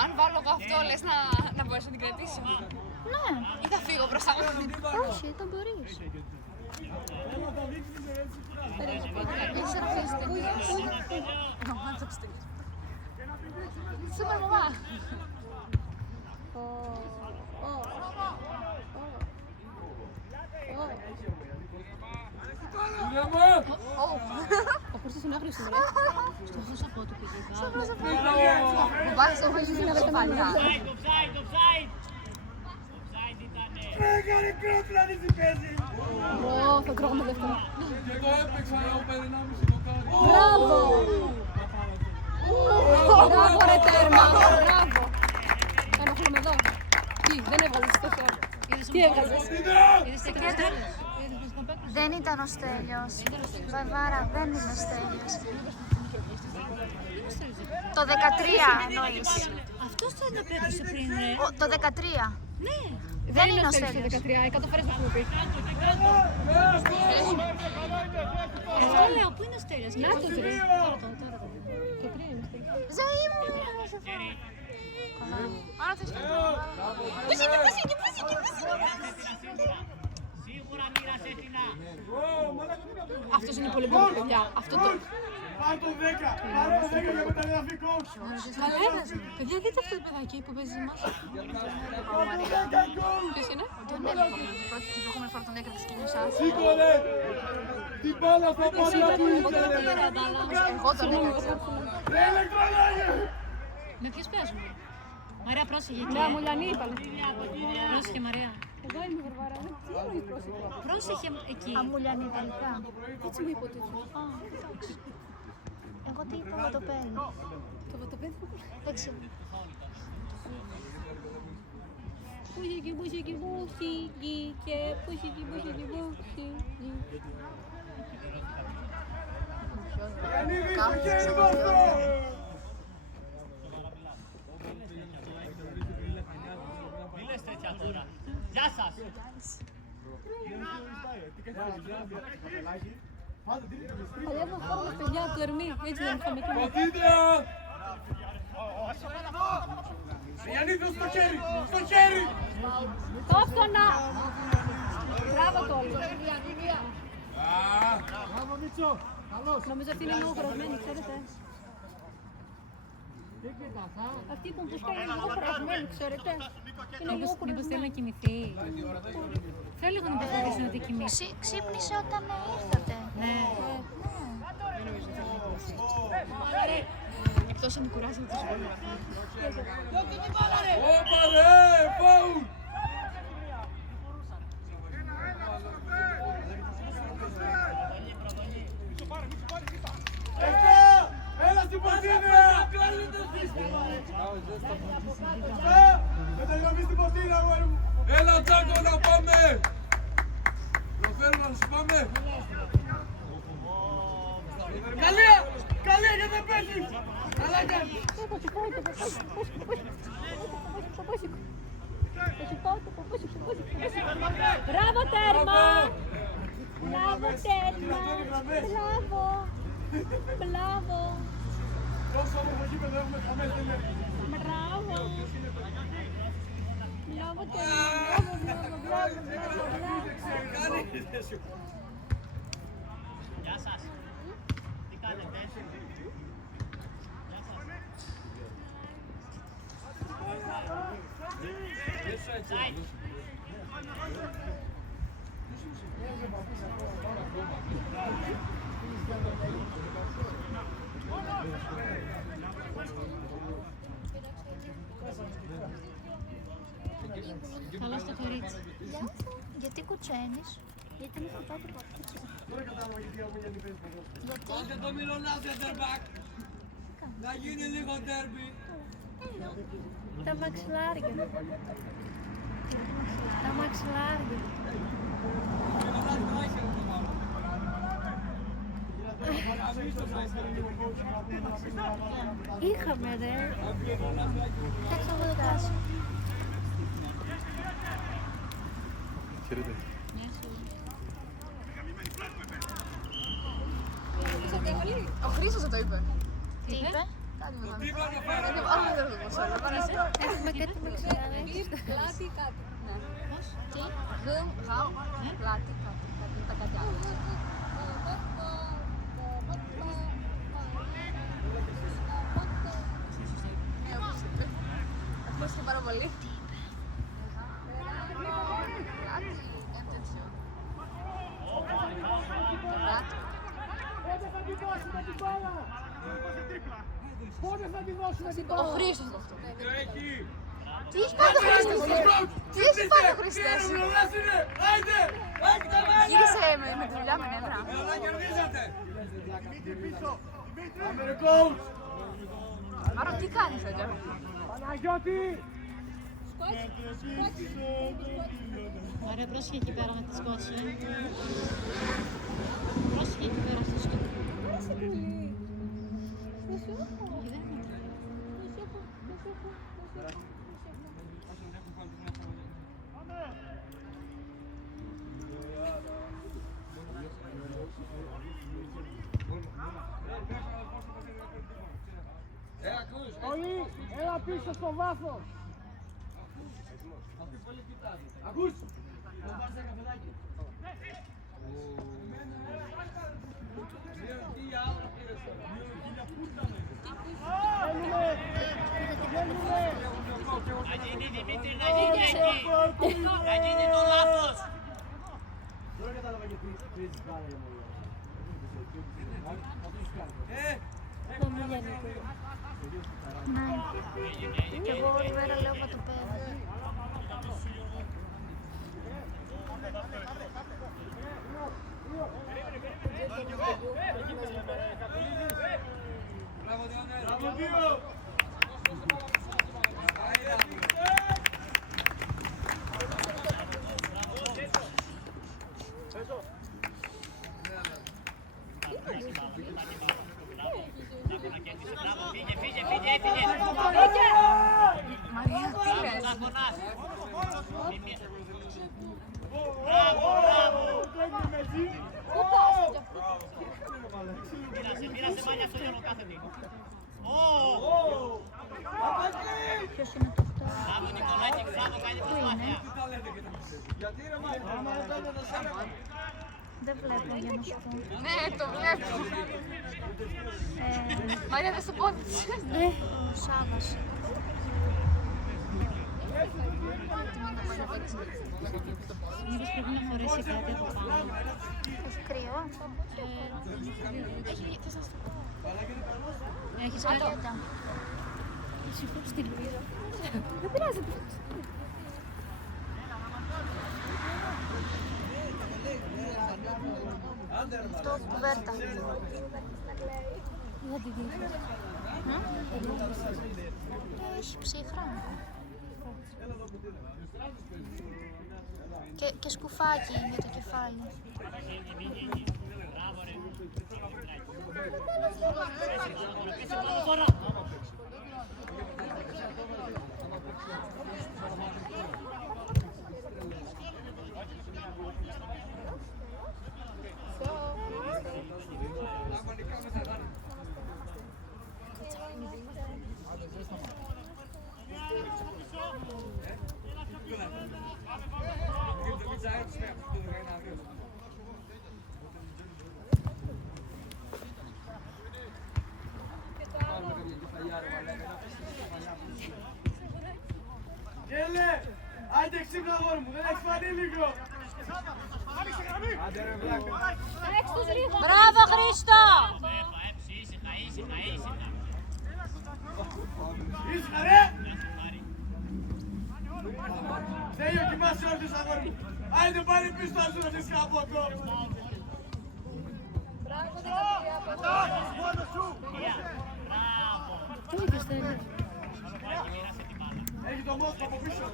Αν βάλω εγώ αυτό, λες να μπορέσω να την κρατήσω. Ναι. Ή θα φύγω προς τα μόνο. Όχι, το μπορείς. Είσαι να φύγεις ταινίες. Σούπερ μαμά. Ο Χρήστος είναι άγριος σήμερα. Στο χώσαπό του πήγε. Μου βάζεις το χωρίς να βρει παλιά. Έκανε κρότρα της παίζει. Θα τρώγαμε δεύτερο. Και εγώ έπαιξα για όπερ 1,5 δοκάρι. Μπράβο! Μπράβο ρε τέρμα! Μπράβο! Ενοχλούμε εδώ. Τι, δεν έβγαλες το χώρο. Τι έβγαλες? Δεν ήταν ο Στέλιος. Βαρβάρα, δεν είναι ο Στέλιος. Το 13 εννοείς. Αυτός το αναπέτρεψε πριν, ρε. Το 13. Ναι. Δεν είναι ο Στέλιος Στέλιος. το 13, 100 φορές το έχουμε πει. Εγώ λέω, πού είναι ο Στέλιος? Να το τρεις. Το 3 είναι ο Στέλιος. Ζωή μου! Άρα θες φύγω. Πού είναι, πού είναι, πού είναι, πού είναι. Αυτός είναι πολύ πολύ παιδιά. Αυτό το... Πάρ' το 10. Πάρ' το 10 για μεταγραφικό. Καλένας. Παιδιά, δείτε αυτό το παιδάκι που παίζει μας. Ποιος είναι? Τον έλεγα. Την προηγούμενη φορά τον έκραξε και νιώσα. Σήκωνε. Την μπάλα θα πάρει από Εγώ δεν το πήρα μπάλα. Εγώ τον έκραξα. Ρε ηλεκτρολόγια. Με ποιους παίζουμε? Μαρία, πρόσεχε εκεί. Ναι, Μουλιανή είπαμε. Πρόσεχε, Μαρία. Εγώ είμαι Βαρβάρα. Τι εννοείς πρόσεχε? Πρόσεχε εκεί. Αμουλιανή τελικά. Έτσι μου είπε τέτοιο. Εγώ τι είπα με το πέλι. Το βατοπέδι. Δεν ξέρω. Πούσικι, πούσικι, πούσικι και πούσικι, πούσικι, πούσικι. Ανοίγει το χέρι μου αυτό. Γεια σας! Παλιά μου χώρος παιδιά του Ερμή, έτσι δεν είχαμε κάνει. Πατήτε! Γιάννη, στο χέρι! Στο χέρι! Τόφτωνα! Μπράβο Κόλλη. Μπράβο Μίτσο! Καλώς! Νομίζω ότι είναι λίγο χωρασμένη, ξέρετε. Αυτή που πούσκα είναι λίγο χωρασμένη, ξέρετε. Είναι λίγο χωρασμένη. Μήπως θέλει να κοιμηθεί. Θέλω λίγο να προσπαθήσει να την κοιμήσει. Ξύπνησε όταν ήρθατε. Ναι. Εκτός αν την κουράζει με τη σχολή. Όπα ρε! Φάουλ! Έλα στην Πορτίνα! Μεταγραφή στην Πορτίνα, αγόρι μου! Έλα Τζάκο να πάμε! Το φέρουμε να σου πάμε! Καλία! Καλία γιατί δεν παίζεις! Καλά κάνεις! Μπράβο τέρμα! Μπράβο τέρμα! Μπράβο! Μπράβο! Τόσο όμορφο γήπεδο έχουμε χαμένες ενέργειες. Μπράβο! Μπράβο τέρμα! Μπράβο! Γεια σας! Τι κάνετε? Καλό στο κορίτσι. Γιατί κουτσένεις? Γιατί με χτυπάει το παπούτσι. Πάτε το Μιλονά Σέντερμπακ! Να γίνει λίγο ντέρμπι! Τα μαξιλάρια. Τα μαξιλάρια. Είχαμε ρε. Θα ξαφνικάσει. Χαίρετε. Ο Χρήστος θα το είπε. Τι είπε? Δίπλα το φέρω. Έχουμε και έτοιμο εξαιρετικό. Πλάτη κάτι. Πώς? Τι? Πλάτη κάτι. Κάτι με τα κάτι άλλο. Ακούστε πάρα πολύ. Πότε θα τη δώσουμε την Ο μπάλα. Χρήστος είναι αυτό. Εκεί. Τι έχει πάει ο Χρήστος? Τι έχει πάει ο Χρήστος? Γύρισε με τη δουλειά με νεύρα. Καλά κερδίσατε. Πάμε ρε coach. Μάρο, τι κάνεις εδώ? Παναγιώτη. Ωραία, πρόσεχε εκεί πέρα με τη σκότση. Πρόσεχε εκεί πέρα στη σκότση. Όλοι, έλα πίσω στο βάθος. Ακούς. Να γίνει Δημήτρη, να γίνει εκεί. Να γίνει το λάθος. Δεν κατάλαβα γιατί παίζεις μπάλα για μόλι. Ναι. Και εγώ όλη μέρα λέω από το παιδί. Μπράβο, Διόνε. Μπράβο, Δίο. Μπράβο, φύγε, έφυγε. Μαρία, τι λες? Θα φωνάς. Μπράβο. Μοίρασε μάλια στο γιο κάθε τι. Ποιος είναι το αυτό? Μπράβο Νικολάκη, μπράβο, κάνει προσπάθεια. Γιατί ρε μάλλον. Δεν βλέπω για να σου πω. Ναι, το βλέπω. Μαρία, δεν στο πόδι της. Ναι, ο Σάββας. Μήπως πρέπει να φορέσει κάτι από πάνω. Έχει κρύο. Θες να σου το πω. Έχεις κάτι? Άκουτα. Εσύ φέρεις τη Λουίδα. Δεν πειράζει. Αυτό κουβέρτα. Δεν τη δείχνω. Έχει ψύχρα. Και σκουφάκι για το κεφάλι. Γέλε, άντε ξύπνα αγόρι μου, δεν έχεις φανεί λίγο. Άντε ρε βλάκα. Μπράβο, Χρήστο! Ήσυχα. Ήσυχα ρε. Τέλειο, κοιμάσαι όρθιος αγόρι μου. Άντε πάλι πίσω να σου να ζεις κάπου εδώ. Μόνο σου. Τι είπες θέλει? Έχει το μόχο από πίσω.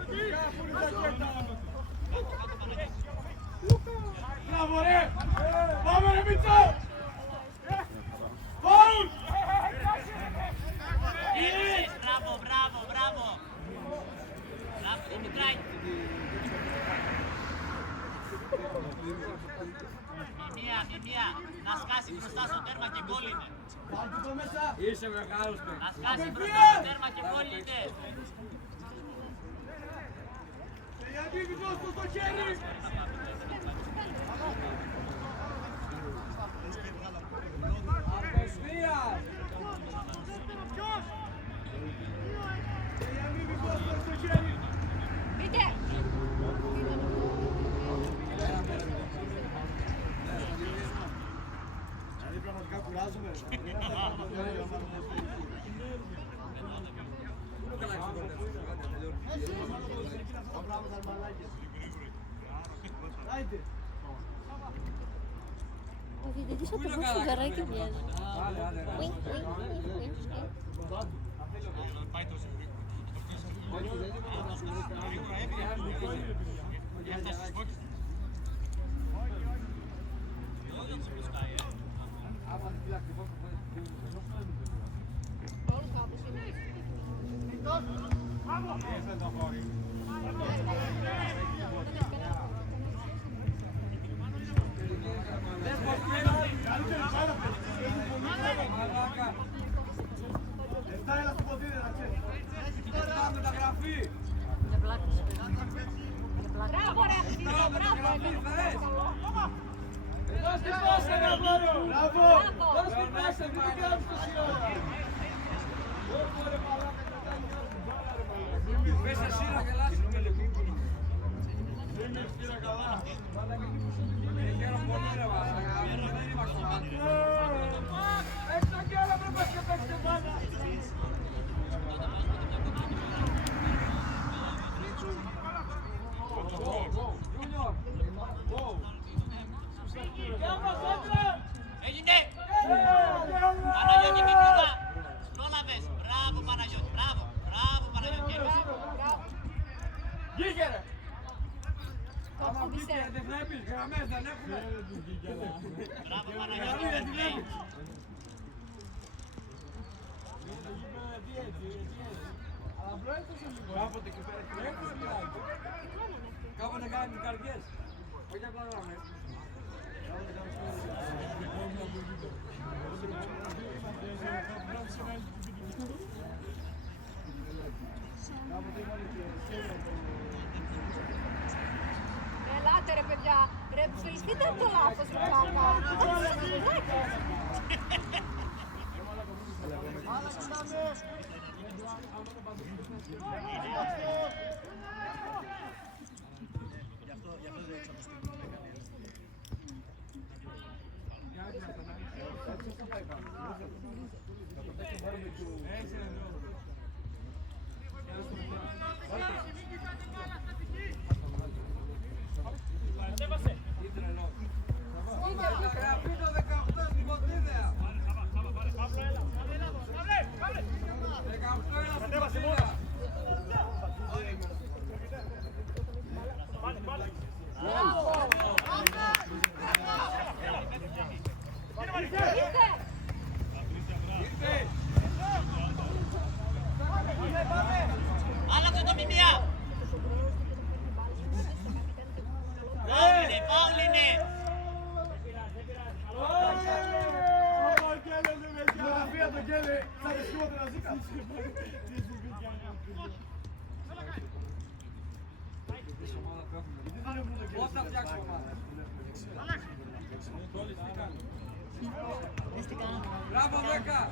Μπράβο ρε. Πάμε ρε Μίτσο. Φάουλ. Μπράβο. Μπράβο Δημητράκη. Μία. Να σκάσει μπροστά στο τέρμα και γκολ είναι. Βάλτε το μέσα. Είσαι μεγάλος παιδί. Να σκάσει μπροστά στο τέρμα και γκολ είναι. Τελειανίκη, δώσ' το στο χέρι. Αποσφίας. Τελειανίκη, δώσ' το στο χέρι. Μπείτε! Δηλαδή πραγματικά κουράζομαι. Άιντε. Ο διαιτητής από το φουγγαράκι μοιάζει. Ουι. Εφτά, έλα στο ποδήλι, να ξέρεις. Μεταγραφή. Είναι πλάκος. Μπράβο ρε! Μπράβο! Πες εσύ να γελάσουμε λίγο. Χαίρομαι πολύ ρε μαλάκα. Δεν είμαστε μάτια. Έξω κι άλλα πρέπει να πες και πάντα. Junior. Έγινε! Παναγιώτη Μητρίδα! Πρόλαβες! Μπράβο Παναγιώτη! Μπράβο! Μπράβο Παναγιώτη! Βγήκε ρε. Άμα βγήκε δεν βλέπεις γραμμές δεν έχουμε. Μπράβο Παναγιώτη! δεν λέει. Κάποτε εκεί πέρα κάποτε κάνει τις καρδιές. Όχι απλά γραμμές. Ελάτε ρε παιδιά, ρε ψηλιστείτε το λάθος ρε πλάκα. Μεταγραφή το 18 στην Κοντίδεα. 18 ένα στην Κοντίδεα. Άλλαξε το μιμία! Φάουλ είναι! Φωτογραφία το Κέλε, θα τη σκότω να ζήκα. Πώς θα φτιάξουμε ομάδα. Δες τι κάνουνε. Μπράβο 10.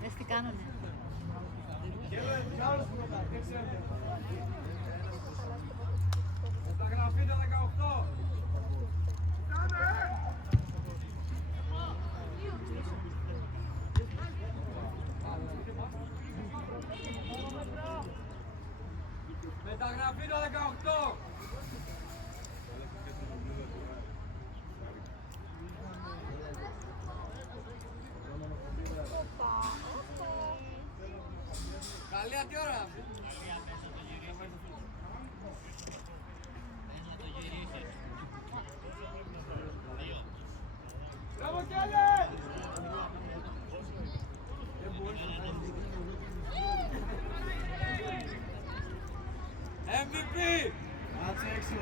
Δες τι κάνουνε. Μεταγραφή το 18. Μεταγραφή το 18. Καλή τι ώρα. Μπράβο Κέλε! MVP. Κάτσε έξω.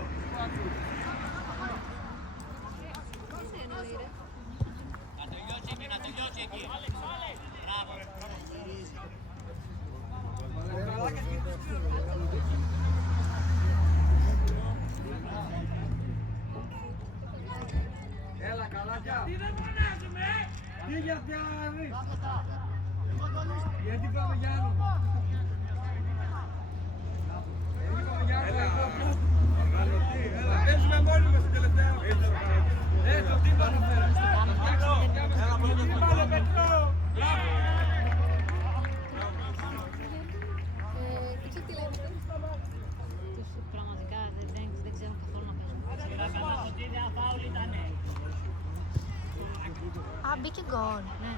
Τι για διάρρη. Γιατί πάμε για άλλο. Έλα, παίζουμε μόνοι μας την τελευταία. Το τίμανο φέρα. Τίμανο Πετρό. Πραγματικά δεν ξέρουν καθόλου να παίζουν. Α, μπήκε γκολ. Ναι.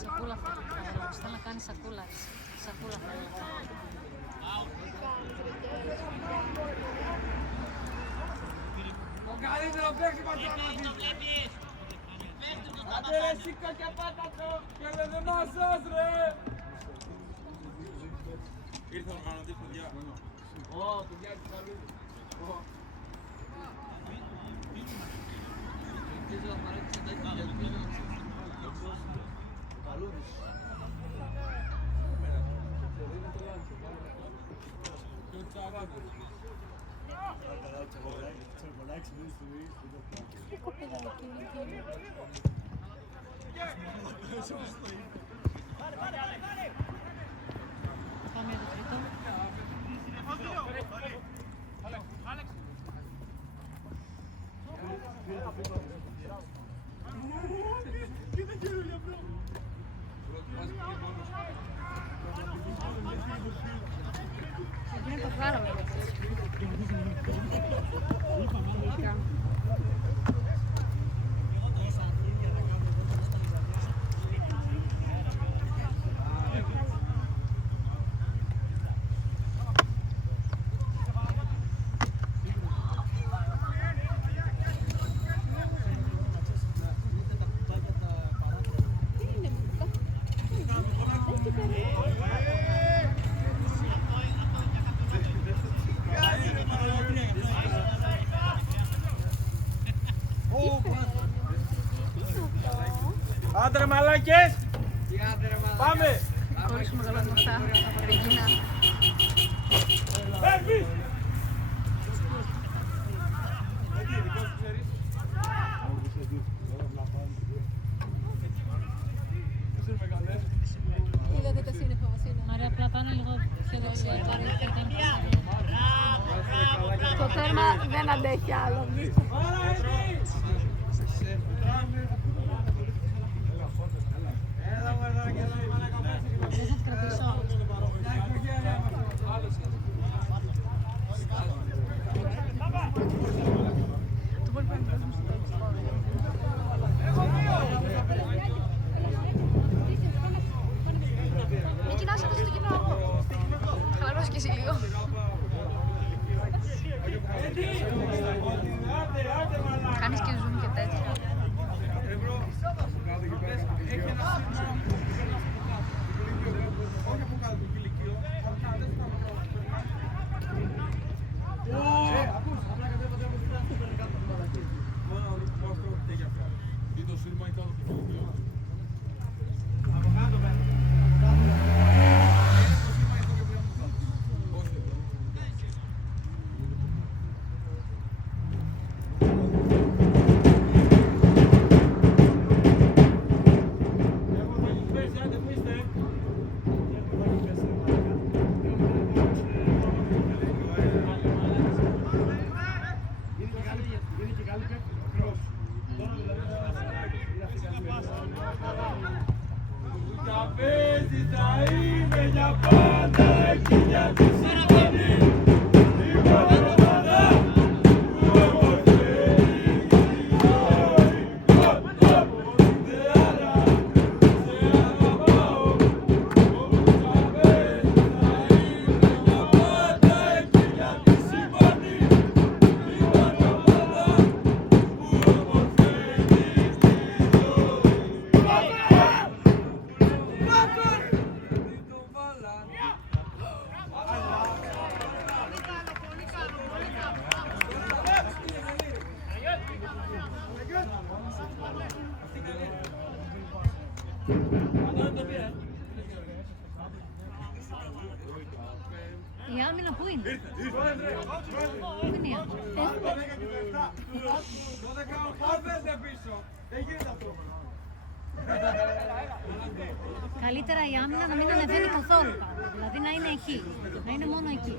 Σακούλα θέλω να κάνει σακούλα. Σακούλα θέλω. Το καλύτερο παίξει πατρόματι. Άντε ρε σήκω και πάτα το. Και δεν μας σως ρε. Ήρθε ο οργανωτής παιδιά. Ω, παιδιά της καλούδης. Ελπίζω να παρέχει σε τέτοια ελπίζω. Καλούδης. Και ο Τσαβάκος. Πάμε για το τρίτο. Είναι το βγάλαμε. Άντε ρε μαλάκες! Πάμε! Χωρίς μεγαλωματά από Ρεγίνα. Έρθεις! Είδατε τα σύννεφα Βασίλα. Μαρία, απλά πάνε λίγο πιο δεξιά. Τώρα η κάρτα είναι Το τέρμα δεν αντέχει άλλο. θες να την κρατήσω. Το πολύ πρέπει να δώσουμε στο τέλος. Μην κοιτάς εδώ στο κοινό. Χαλαρώσει και εσύ λίγο. Κάνεις και zoom και τέτοια. Είναι και καλή πέφτει. Η άμυνα πού είναι? Πού είναι η άμυνα? Καλύτερα η άμυνα να μην ανεβαίνει καθόλου. Δηλαδή να είναι εκεί. Να είναι μόνο εκεί.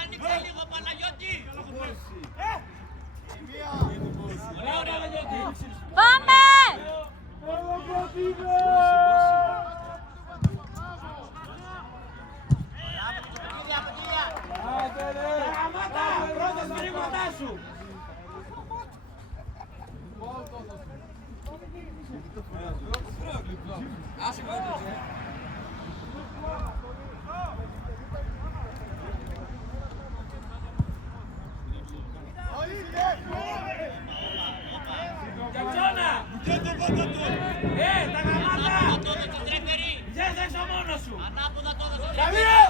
Άνοιξε λίγο Παναγιώτη. Πάμε! Πρώτα σφυρίγματά σου. Κατσόνα! Τα γαμάτα! Βγες έξω μόνος σου! Ανάποδα το έδωσε. Καλία!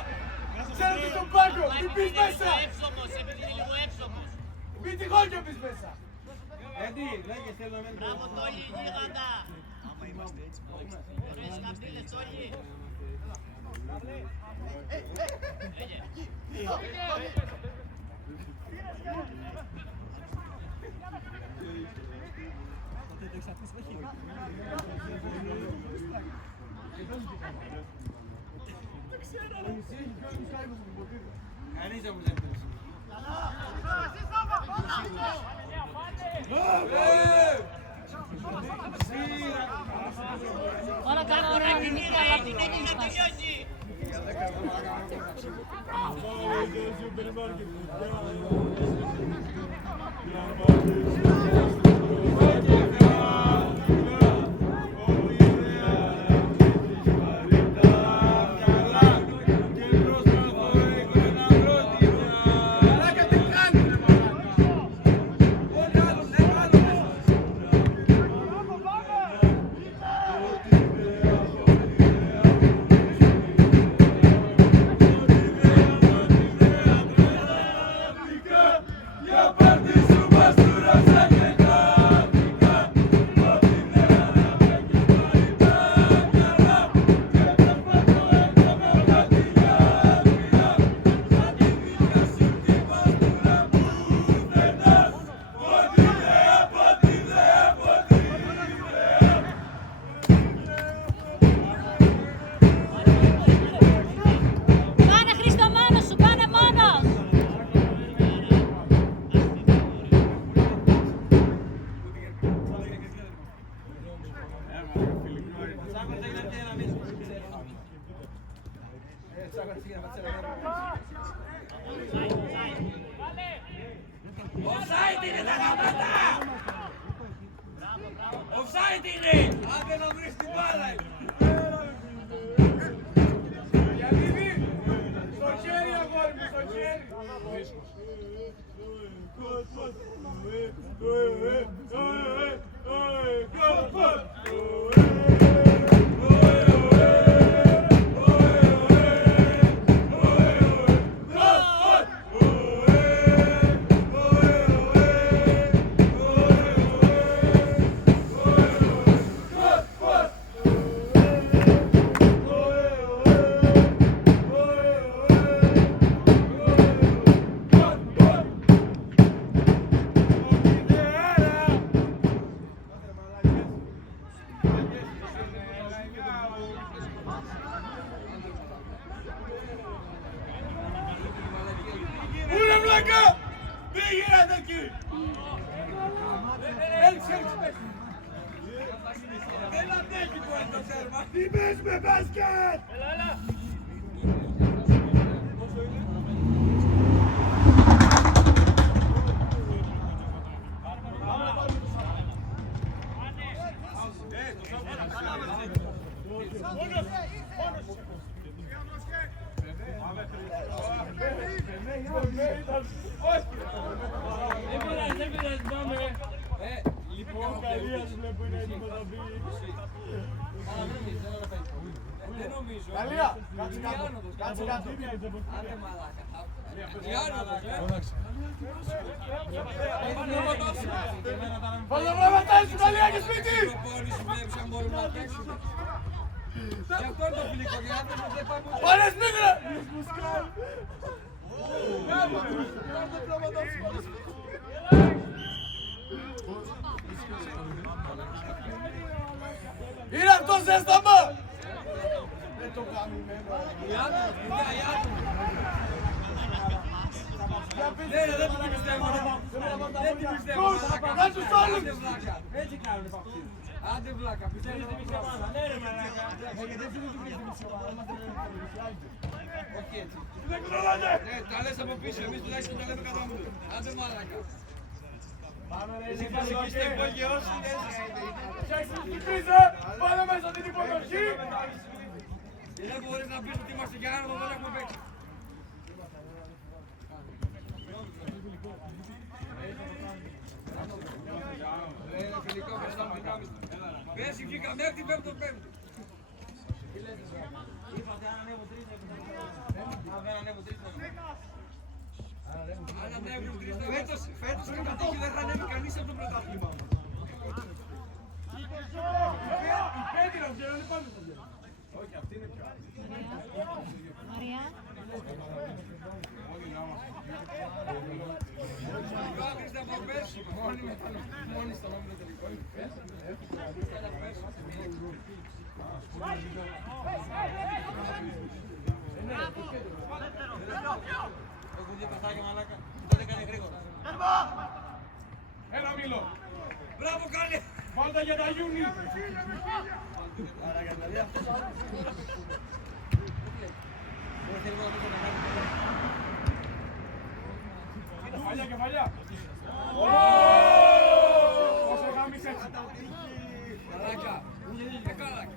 Ξέρω τι στον πάγκο! Μην πεις μέσα! Εύσωμος, επειδή είναι λίγο εύσωμος. Μην τυχόν και πεις μέσα! Έτσι, λέγε θέλω να μένει. Μπράβο Τόλι, γίγαντα. Ωραίες καμπύλες Τόλι. Κανείς δεν μου λέει πες. Όλα καλά, ωραία, Δημήτρη, αλλά δεν είναι σπάσει. Πάνε Χρήστο μόνος σου, πάνε μόνος! Offside είναι τα γαμάτα! Offside είναι! Άντε να βρεις την μπάλα! Γιατί στο χέρι αγόρι μου, στο χέρι! Πού είναι βλάκα! Μη γυρνάτε εκεί! Έλξε! Δεν αντέχει τώρα το τέρμα! Τι παίζουμε μπάσκετ! Έλα! Γαλλίας βλέπω είναι έτοιμος να μπει. Δεν νομίζω. Γαλλία, κάτσε κάτω. Κάτσε κάτω. Άντε μαλάκα. Τι άνοδος, Πάλα πράγματα σου Γαλλία και σπίτι. προπόνηση βλέπεις αν μπορούμε να παίξουμε. Γι' αυτό είναι το φιλικό, για να δεν πάμε. Πάνε σπίτι ρε. Είναι αυτός ζέσταμα. Δεν το κάνουμε. Δεν την πιστεύω. Δεν την πιστεύω. Να τους όλους. Έτσι κάνουν παπτοί. Άντε βλάκα, πιστεύω ότι μισή ομάδα. Ναι ρε μαλάκα. Δεν φίλοι του κρίνει μισή ομάδα. Όχι έτσι. Δεν κουραλάνε. Τα λες από πίσω, εμείς τουλάχιστον τα λέμε κατά μου. Άντε μαλάκα. Πάμε ρε. Εσύ φασικίστε υπόγειος. Φτιάξτε την πίζα. Πάμε μέσα την υποδοχή. Δεν μπορείς να πεις ότι είμαστε για άνοδο, δεν έχουμε παίξει. Είναι φιλικό μπροστά μου δυνάμεις. Πέρσι βγήκαμε έκτη, πέμπτο, πέμπτο. Αν ανέβουν τρεις, φέτος κατά τύχη δεν θα ανέβει κανείς από το πρωτάθλημα. Η Πέτυρα βγαίνουν πάνω στο βγαίνουν. Όχι, αυτή είναι πιο άλλη. Μαρία. Άκριστε από πέρσι, μόνοι στον όμιλο τελικό. Έχω δει παθάκια μαλάκα, τότε έκανε γρήγορα. Ένα μήλο. Μπράβο καλή! Πάντα για τα Ιούνι. Κεφαλιά, κεφαλιά. Όσο γάμισε έτσι. Καλάκια! Καλάκια!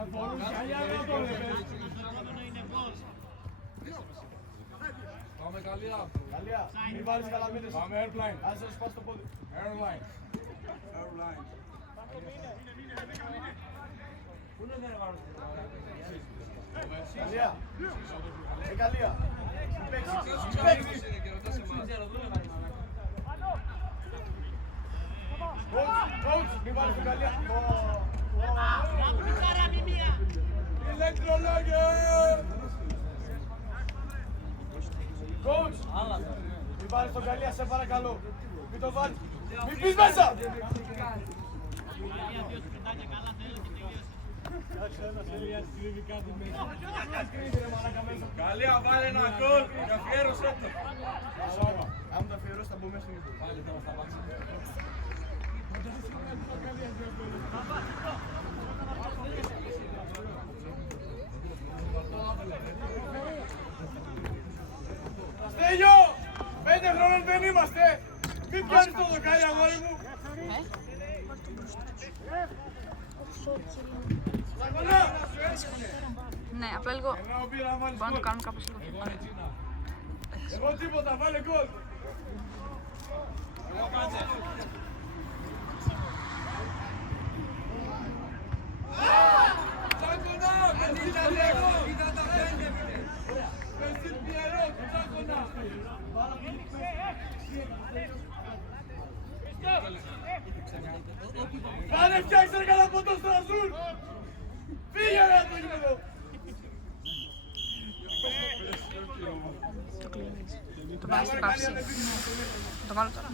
Αν μπορούν καλιά δεν το βλέπεις. Πάμε καλία! Καλιά, μην βάλεις καλαμίδες. Πάμε airplane. Ας σας πάω στο πόδι. Airline. Airline. Καλιά. Καλιά. Ποιος ξαφνικός είναι και ρωτάς εμάς. Coach, μην βάλεις την καλιά. Ηλεκτρολόγια! Coach, μην βάλεις τον καλιά, σε παρακαλώ. Μην το βάλεις. Μην πεις μέσα. Καλία, βάλε ένα γκολ και αφιέρωσέ το. Αν το αφιερώσει θα μπω μέσα στην Πάλι τώρα θα βάξει. Στέλιο! 5 χρόνων δεν είμαστε! Μην πιάνεις το δοκάρι, αγόρι μου! Σαγωνά! Ναι, απλά λίγο Ένα ομπίρα να βάλεις μπορώ να το γκολ. κάνουμε κάπως λίγο πιο πάνω. Εγώ τίποτα, βάλε γκολ! Τσάκωνα! Δεν ήταν εγώ! Ήταν τα πέντε μήνε! Πες την Πιερό, Τσάκωνα! Κάνε φτιάξε ρε καλά πόντο στο Αζούρ! Φύγε ρε από το γήπεδο! Το κλείνεις. Το βάλεις στην παύση. Το βάλω τώρα.